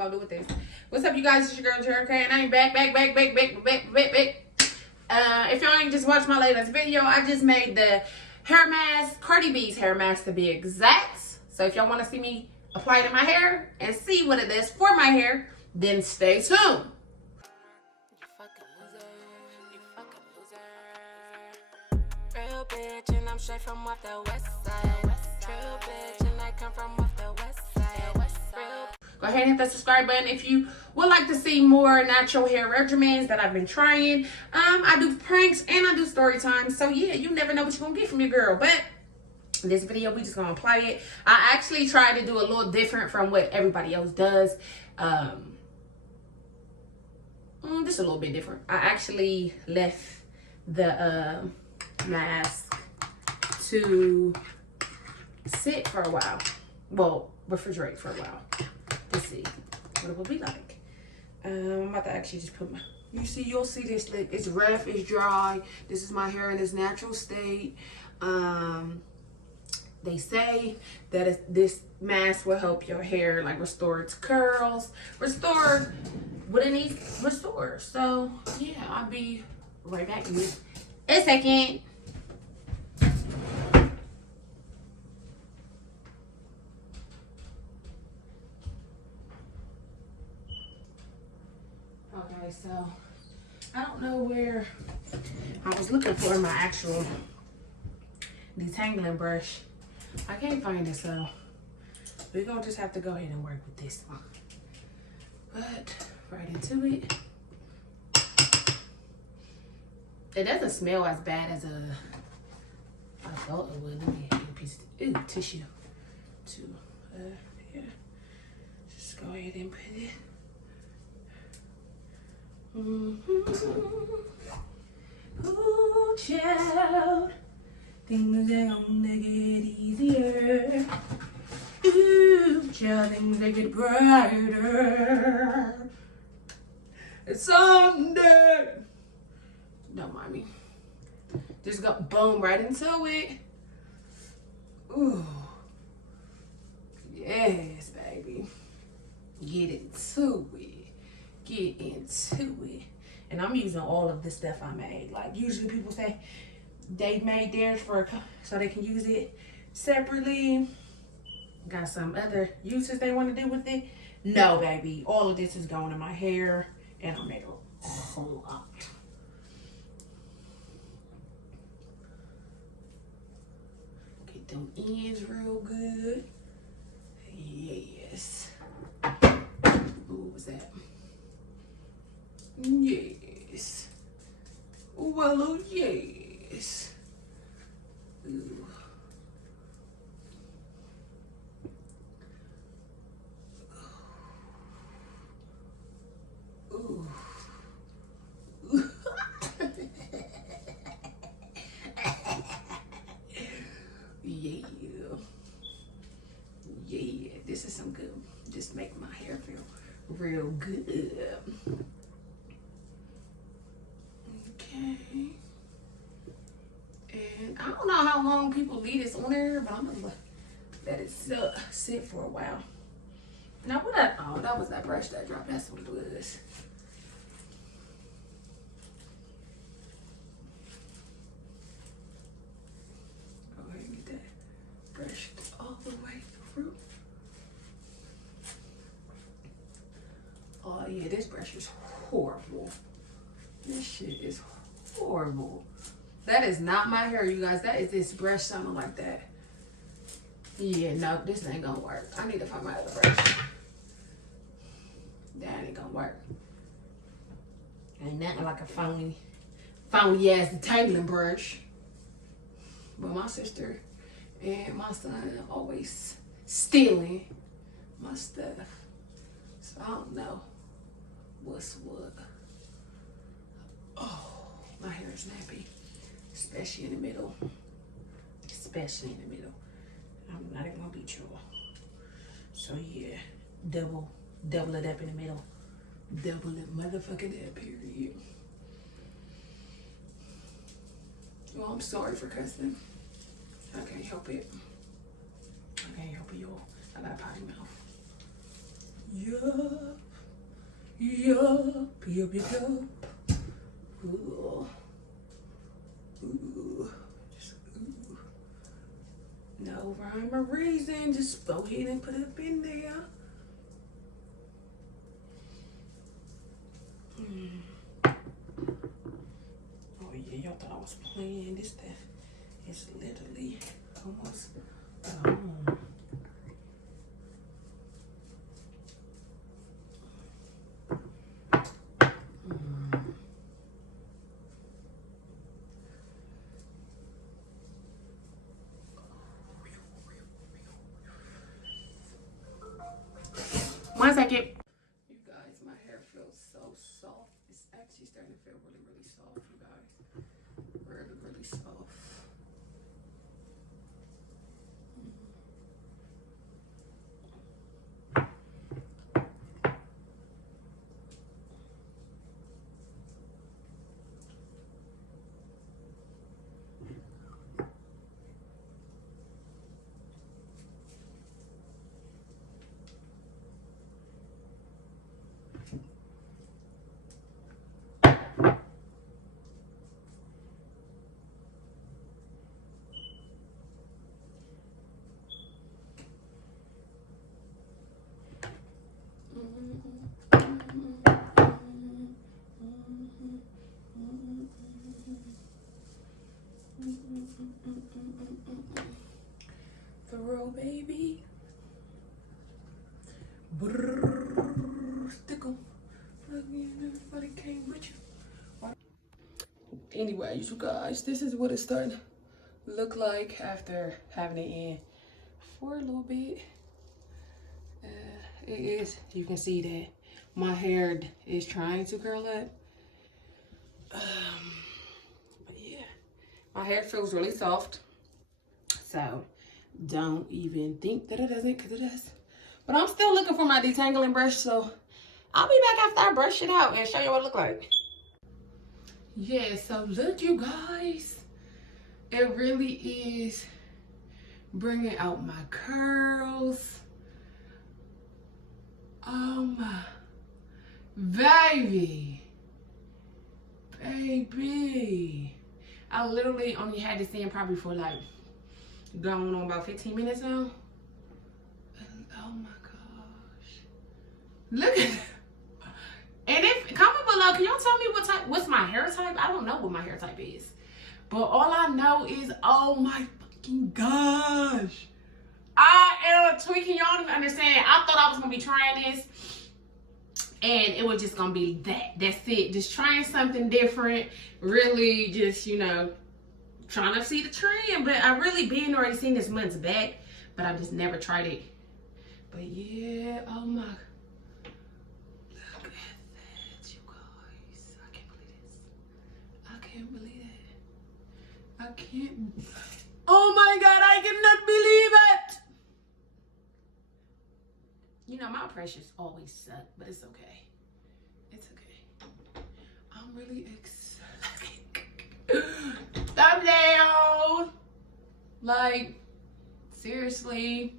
gonna do with this. What's up, you guys? It's your girl Jerica, and I'm back. If y'all ain't just watched my latest video, I just made the hair mask, Cardi B's hair mask to be exact. So if y'all want to see me apply it in my hair and see what it is for my hair, then stay tuned. Real bitch, and I'm straight from off the west side. Real bitch, and I come from off the west side. Go ahead and hit that subscribe button if you would like to see more natural hair regimens that I've been trying. I do pranks and I do story time. So yeah, you never know what you're gonna get from your girl. But in this video, we just gonna apply it. I actually tried to do a little different from what everybody else does. Just a little bit different. I actually left the mask to sit for a while. Well, refrigerate for a while to see what it will be like. I'm about to actually just put my, you'll see this, like, it's rough, it's dry. This is my hair in its natural state. They say that this mask will help your hair, like, restore its curls, restore what it needs restored. So yeah, I'll be right back in a second. Okay, so I don't know where I was looking for my actual detangling brush. I can't find it, so we're gonna just have to go ahead and work with this one. But right into it. It doesn't smell as bad as I thought it would. Let me get a piece of tissue to yeah. Just go ahead and put it. Ooh, child, things are gonna get easier. Ooh, child, things they get brighter. It's Sunday. Don't mind me. Just go boom right into it. Ooh, yes, baby. Get into it. Get into it. And I'm using all of the stuff I made. Like, usually people say they made theirs for so they can use it separately. Got some other uses they want to do with it. No, baby. All of this is going in my hair, and I made a whole lot. Get them ends real good. Yes. Ooh, what was that? Yes. Well, oh, yes. Ooh. Ooh. Yeah. Yeah. This is some good. Just make my hair feel real good. Okay. And I don't know how long people leave this on there, but I'm gonna let it sit for a while. Now what that was that brush that dropped. That's what it was. Go ahead and get that brush all the way through. Oh yeah, this brush is horrible. This shit is horrible. That is not my hair, you guys. That is this brush sounding like that. Yeah, no, this ain't gonna work. I need to find my other brush. That ain't gonna work. Ain't nothing like a phony ass detangling brush. But my sister and my son are always stealing my stuff. So I don't know what's what. Oh, my hair is nappy. Especially in the middle. Especially in the middle. I'm not even gonna beat you all. So yeah, double it up in the middle. Double it motherfucking up, period. Well, I'm sorry for cussing. I can't help it. I can't help it, y'all. I got a potty mouth. Yup. Yup. Yup. Yup. Ooh. Ooh. Just ooh. No rhyme or reason. Just go ahead and put it up in there. Oh yeah, y'all thought I was playing. This stuff is literally almost gone. One second. You guys, my hair feels so soft. It's actually starting to feel really, really soft, you guys. Really, really soft. For real, baby. Stick 'em. Everybody came with you. Anyways, you guys, this is what it's starting to look like after having it in for a little bit. It is, you can see that my hair is trying to curl up. But yeah, my hair feels really soft. So don't even think that it doesn't, because it does. But I'm still looking for my detangling brush, so I'll be back after I brush it out and show you what it looks like. Yeah, so look, you guys. It really is bringing out my curls. Oh my baby. Baby. I literally only had this in probably for like going on about 15 minutes now. And oh my gosh. Look at that. And if comment below, can y'all tell me what's my hair type? I don't know what my hair type is. But all I know is, oh my fucking gosh. I am tweaking. Y'all don't even understand. I thought I was gonna be trying this and it was just gonna be that. That's it. Just trying something different. Really just, you know, trying to see the trend. But I really been already seen this months back, but I just never tried it. But yeah, oh my. Look at that, you guys. I can't believe this. I can't believe it. I can't. Oh my God, I cannot believe it. You know, my pressures always suck, but it's okay. It's okay. I'm really excited. Thumbnail. Like, seriously.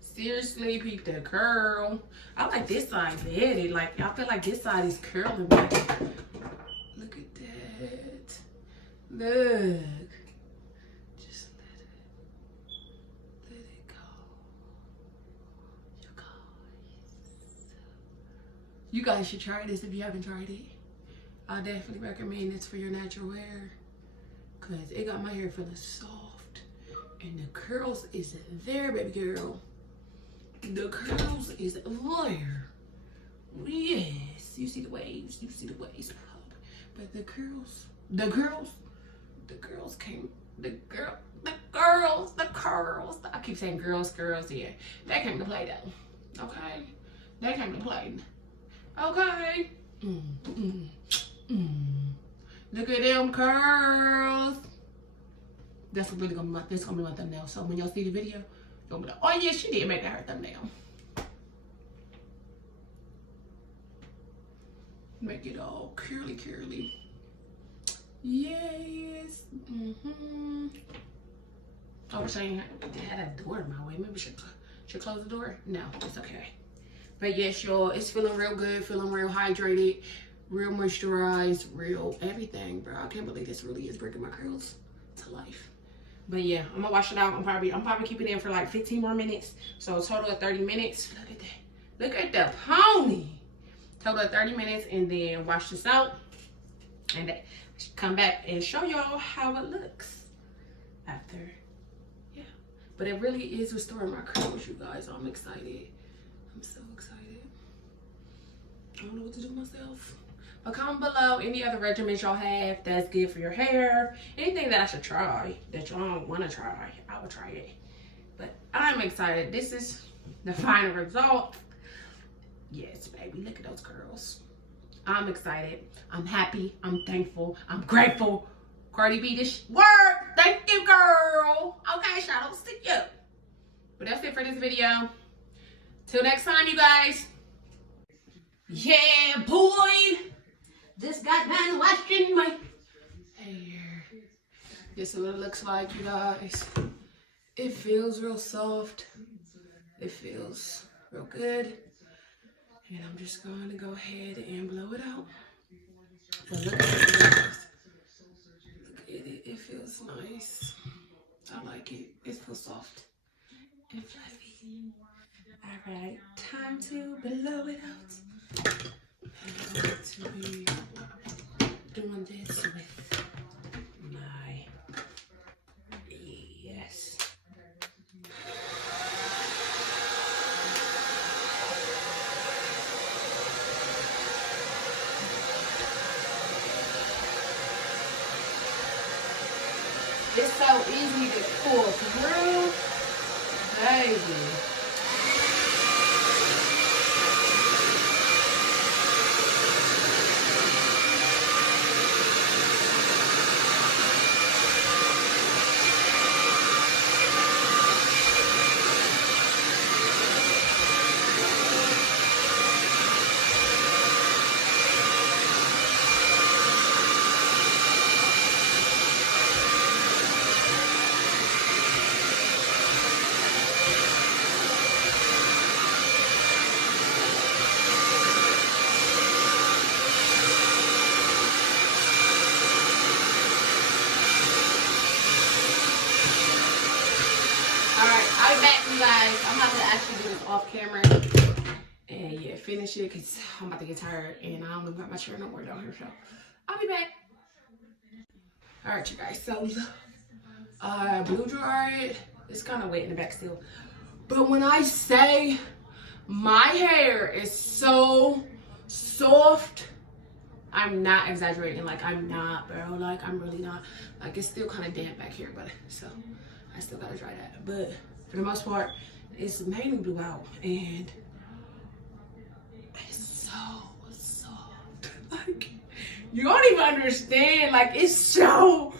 Seriously, peep the curl. I like this side better. Like, I feel like this side is curling. Like, look at that. Look. Just let it go. You guys should try this if you haven't tried it. I definitely recommend this for your natural hair. Cause it got my hair feeling soft. And the curls is there, baby girl. The curls is there. Yes. You see the waves. You see the waves. But the curls came. The curls. I keep saying girls, yeah. They came to play though. Okay. They came to play. Okay. Look at them curls. That's really gonna be my thumbnail. So when y'all see the video, you'll be like, oh yeah, she did make that her thumbnail. Make it all curly. Yes. I was saying I had a door in my way. Maybe should close the door. No, it's okay. But yes, y'all, it's feeling real good, feeling real hydrated, real moisturized, real everything, bro. I can't believe this really is bringing my curls to life. But yeah, I'm gonna wash it out. I'm probably keeping it in for like 15 more minutes. So a total of 30 minutes. Look at that. Look at the pony. Total of 30 minutes, and then wash this out and come back and show y'all how it looks after. Yeah, but it really is restoring my curls, you guys. I'm excited. I'm so excited. I don't know what to do myself. But comment below any other regimens y'all have that's good for your hair. Anything that I should try that y'all don't want to try, I will try it. But I'm excited. This is the final result. Yes, baby, look at those curls. I'm excited. I'm happy. I'm thankful. I'm grateful. Cardi B, this word. Thank you, girl. Okay, shout out to you. But that's it for this video. Till next time, you guys. Yeah, boy. Just got done washing my hair. This is what it looks like, you guys. It feels real soft. It feels real good. And I'm just going to go ahead and blow it out. But look at it, guys. Look at it. It feels nice. I like it. It feels soft and fluffy. All right, time to blow it out. I'm going to be doing this with my, yes. It's so easy to pull through, baby. I'll be back, you guys. I'm about to actually do this off camera and yeah, finish it because I'm about to get tired and I don't even got my chair no more down here. So I'll be back. All right, you guys. So I blow dry it. It's kind of wet in the back still, but when I say my hair is so soft, I'm not exaggerating. Like, I'm not, bro. Like, I'm really not. Like, it's still kind of damp back here, but so I still gotta dry that. But for the most part, it's mainly blew out, and it's so soft. Like, you don't even understand. Like, it's so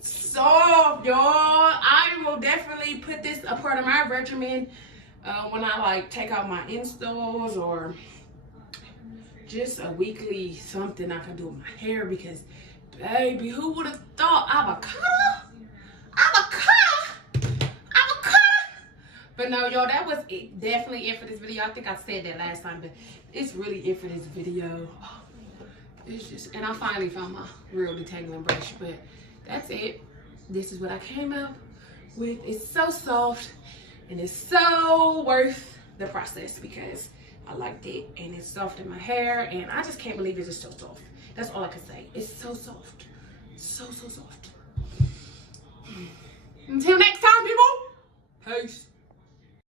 soft, y'all. I will definitely put this a part of my regimen when I like take out my installs or just a weekly something I can do with my hair, because baby, who would have thought avocado? But no, y'all, that was it. Definitely it for this video. I think I said that last time, but it's really it for this video. It's just, and I finally found my real detangling brush, but that's it. This is what I came up with. It's so soft and it's so worth the process because I liked it and it's soft in my hair, and I just can't believe it's just so soft. That's all I can say. It's so soft. So soft.